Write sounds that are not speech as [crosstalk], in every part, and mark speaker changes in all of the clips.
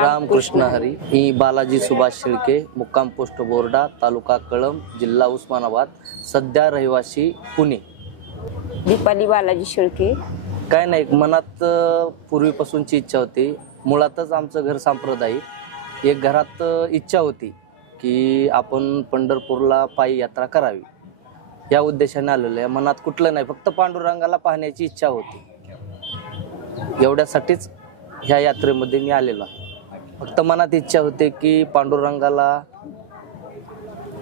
Speaker 1: रामकृष्ण हरी मी बालाजी सुभाष शिळके मुक्काम पोस्ट बोर्डा तालुका कळंब जिल्हा उस्मानाबाद सध्या रहिवासी पुणे.
Speaker 2: दीपाली बालाजी शेळके
Speaker 1: काय नाही मनात अ, पूर्वीपासूनची इच्छा होती. मुळातच आमचं घर सांप्रदायिक. एक घरात अ, इच्छा होती की आपण पंढरपूरला पायी यात्रा करावी. या उद्देशाने आलेलो आहे. मनात कुठलं नाही फक्त पांडुरंगाला पाहण्याची इच्छा होती. एवढ्यासाठीच ह्या यात्रेमध्ये मी आलेलो आहे. फक्त मनात इच्छा होते की पांडुरंगाला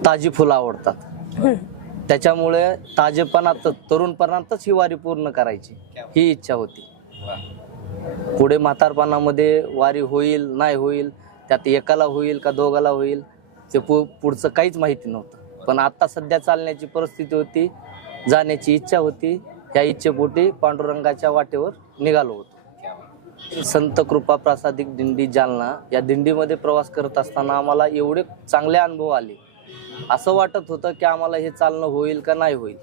Speaker 1: ताजी फुलं आवडतात. त्याच्यामुळे ताजेपणात तरुणपणातच ही वारी पूर्ण करायची ही इच्छा होती. पुढे म्हातारपणामध्ये वारी होईल नाही होईल त्यात एकाला होईल का दोघाला होईल ते पु पुढचं काहीच माहिती नव्हतं. पण आता सध्या चालण्याची परिस्थिती होती जाण्याची इच्छा होती या इच्छेपोटी पांडुरंगाच्या वाटेवर निघालो होतो. संत कृपा प्रासादिक दिंडी जालना या दिंडीमध्ये प्रवास करत असताना आम्हाला एवढे चांगले अनुभव आले. असं वाटत होतं की आम्हाला हे चालणं होईल का नाही होईल.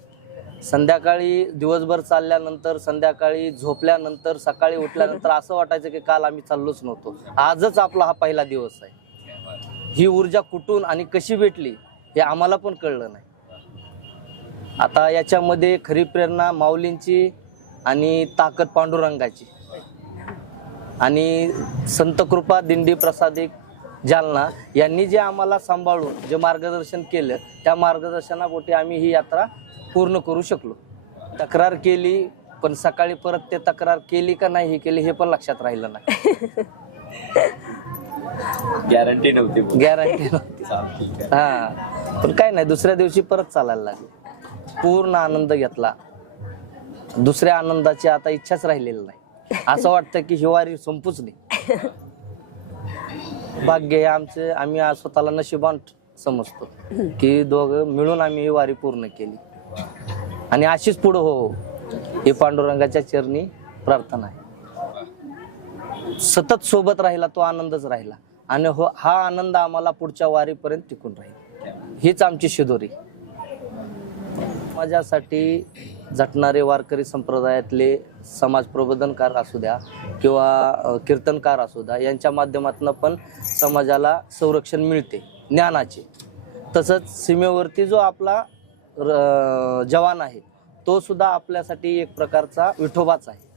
Speaker 1: संध्याकाळी दिवसभर चालल्यानंतर संध्याकाळी झोपल्यानंतर सकाळी उठल्यानंतर असं वाटायचं की काल आम्ही चाललोच नव्हतो. आजच आपला हा पहिला दिवस आहे. ही ऊर्जा कुठून आणि कशी भेटली हे आम्हाला पण कळलं नाही. आता याच्यामध्ये खरी प्रेरणा माऊलींची आणि ताकद पांडुरंगाची. आणि संत कृपा दिंडी प्रसादिक जालना यांनी जे आम्हाला सांभाळून जे मार्गदर्शन केलं त्या मार्गदर्शनापोटी आम्ही ही यात्रा पूर्ण करू शकलो. तक्रार केली पण सकाळी परत ते तक्रार केली का नाही हे केली हे पण लक्षात राहिलं नाही.
Speaker 3: गॅरंटी नव्हती.
Speaker 1: गॅरंटी नव्हती. हा. पण काय नाही दुसऱ्या दिवशी परत चालायला लागले. पूर्ण आनंद घेतला. दुसऱ्या आनंदाची आता इच्छाच राहिलेली नाही. असं वाटतं की हिवारी संपूच नाही. भाग्य हे आमचे आम्ही आज स्वतःला नशिबान समजतो की दोघं मिळून आम्ही ही वारी पूर्ण केली. आणि अशीच पुढं हो, हो. हे पांडुरंगाच्या चरणी प्रार्थना आहे. सतत सोबत राहिला तो आनंदच राहिला. आणि हो हा आनंद आम्हाला पुढच्या वारीपर्यंत टिकून राहील. हीच आमची शिदोरी. माझ्यासाठी झटणारे वारकरी संप्रदायातले समाज प्रबोधनकार असू द्या किंवा कीर्तनकार असू द्या यांच्या माध्यमातून पण समाजाला संरक्षण मिळते ज्ञानाचे. तसंच सीमेवरती जो आपला र- जवान आहे तो सुद्धा आपल्यासाठी एक प्रकारचा विठोबाच आहे.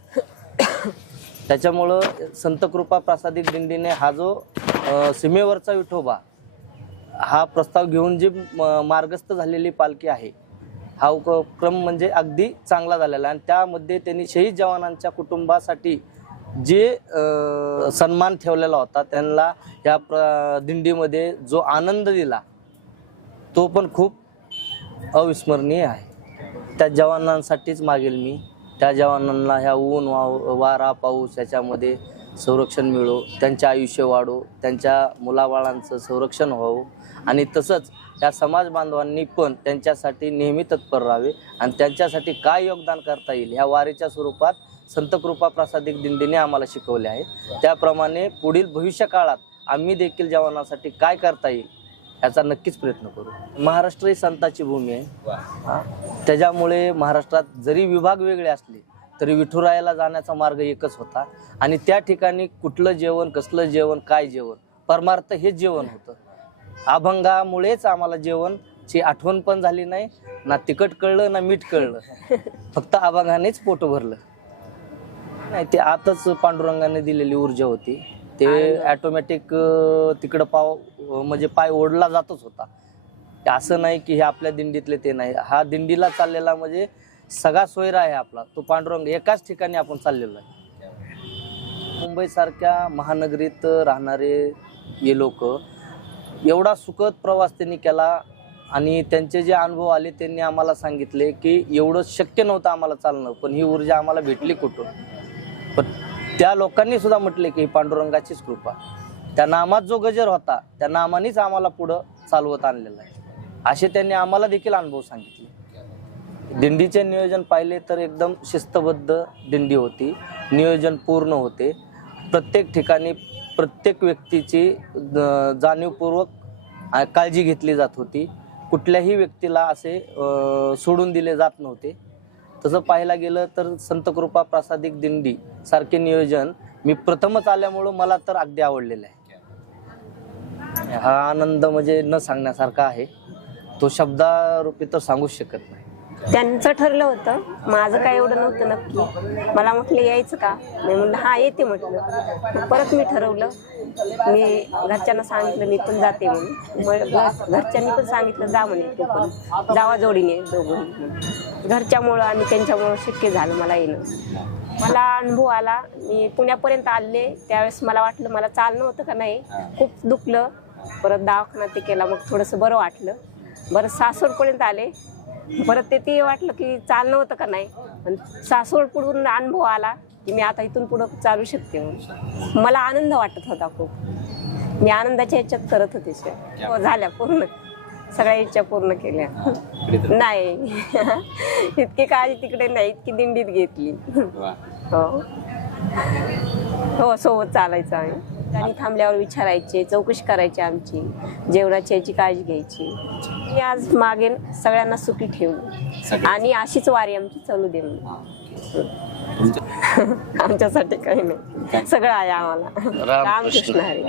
Speaker 1: त्याच्यामुळं संत कृपा प्रासादिक दिंडीने हा जो सीमेवरचा विठोबा हा प्रस्ताव घेऊन जी म- मार्गस्थ झालेली पालखी आहे हा उपक्रम म्हणजे अगदी चांगला झालेला आहे. आणि त्यामध्ये त्यांनी शहीद जवानांच्या कुटुंबासाठी जे सन्मान ठेवलेला होता त्यांना या प्र दिंडीमध्ये जो आनंद दिला तो पण खूप अविस्मरणीय आहे. त्या जवानांसाठीच मागेल मी. त्या जवानांना ह्या ऊन वाव वारा पाऊस याच्यामध्ये संरक्षण मिळो त्यांचे आयुष्य वाढो त्यांच्या मुलाबाळांचं संरक्षण व्हावं. आणि तसंच या समाज बांधवांनी पण त्यांच्यासाठी नेहमी तत्पर राहावे आणि त्यांच्यासाठी काय योगदान करता येईल ह्या वारीच्या स्वरूपात संत कृपा प्रासादिक दिंडीने आम्हाला शिकवले आहे त्याप्रमाणे पुढील भविष्य काळात आम्ही देखील जवानांसाठी काय करता येईल याचा नक्कीच प्रयत्न करू. महाराष्ट्र ही संताची भूमी आहे. त्याच्यामुळे महाराष्ट्रात जरी विभाग वेगळे असले तरी विठुरायाला जाण्याचा मार्ग एकच होता. आणि त्या ठिकाणी कुठलं जेवण कसलं जेवण काय जेवण? परमार्थ हेच जेवण होतं. अभंगामुळेच आम्हाला जेवणची आठवण पण झाली नाही ना तिखट कळलं ना मीठ कळलं. [laughs] फक्त अभंगानेच पोट भरलं. नाही ते आताच पांडुरंगाने दिलेली ऊर्जा होती. ते ऑटोमॅटिक तिकडं पाव म्हणजे पाय ओढला जातच होता. ते असं नाही की हे आपल्या दिंडीतले ते नाही. हा दिंडीला चाललेला म्हणजे सगळा सोयरा आहे आपला. तो पांडुरंग एकाच ठिकाणी आपण चाललेलो आहे. मुंबईसारख्या महानगरीत राहणारे हे लोक एवढा सुखद प्रवास त्यांनी केला आणि त्यांचे जे अनुभव आले त्यांनी आम्हाला सांगितले की एवढं शक्य नव्हतं आम्हाला चालणं पण ही ऊर्जा आम्हाला भेटली कुठून? पण त्या लोकांनी सुद्धा म्हटले की ही पांडुरंगाचीच कृपा. त्या नामात जो गजर होता त्या नामानेच आम्हाला पुढं चालवत आणलेला आहे. असे त्यांनी आम्हाला देखील अनुभव सांगितले. दिंडीचे नियोजन पाहिले तर एकदम शिस्तबद्ध दिंडी होती. नियोजन पूर्ण होते. प्रत्येक ठिकाणी प्रत्येक व्यक्तीची जाणीवपूर्वक काळजी घेतली जात होती. कुठल्याही व्यक्तीला असे सोडून दिले जात नव्हते. तसं पाहायला गेलं तर संतकृपा प्रासादिक दिंडी सारखे नियोजन मी प्रथमच आल्यामुळं मला तर अगदी आवडलेलं आहे. हा आनंद म्हणजे न सांगण्यासारखा आहे. तो शब्दारूपी तर सांगूच शकत नाही.
Speaker 2: त्यांचं ठरलं होतं. माझं काय एवढं नव्हतं नक्की. मला म्हटलं यायचं का? मी म्हणलं हा येते म्हटलं. परत मी ठरवलं. मी घरच्यांना सांगितलं मी पण जाते म्हणून. मग घरच्यांनी पण सांगितलं जा म्हणे तू पण. जावा जोडीने दोघं. घरच्यामुळं आणि त्यांच्यामुळं शक्य झालं मला येणं. मला अनुभव आला. मी पुण्यापर्यंत आले. त्यावेळेस मला वाटलं मला चालणं होतं का नाही? खूप दुखलं. परत दवाखाना ते केला. मग थोडंसं बरं वाटलं. बरं सासवडपर्यंत आले. परत ते ते वाटलं की चालणं होतं का नाही. पण सासवड पुढून अनुभव आला की मी आता इथून पुढं चालू शकते म्हणून. मला आनंद वाटत होता खूप. मी आनंदाच्या ह्याच्यात करत होते सर हो झाल्या पूर्ण. सगळ्या इच्छा पूर्ण केल्या. नाही. [laughs] इतकी काळजी तिकडे नाही इतकी दिंडीत घेतली. हो. हो सोबत चालायचं आम्ही. आणि थांबल्यावर विचारायचे चौकशी करायची आमची जेवणाची याची काळजी घ्यायची. मी आज मागेन सगळ्यांना सुखी ठेवू आणि अशीच वारी आमची चालू दे. [laughs] आमच्यासाठी काही नाही. सगळं आहे आम्हाला. रामकृष्ण. हरी.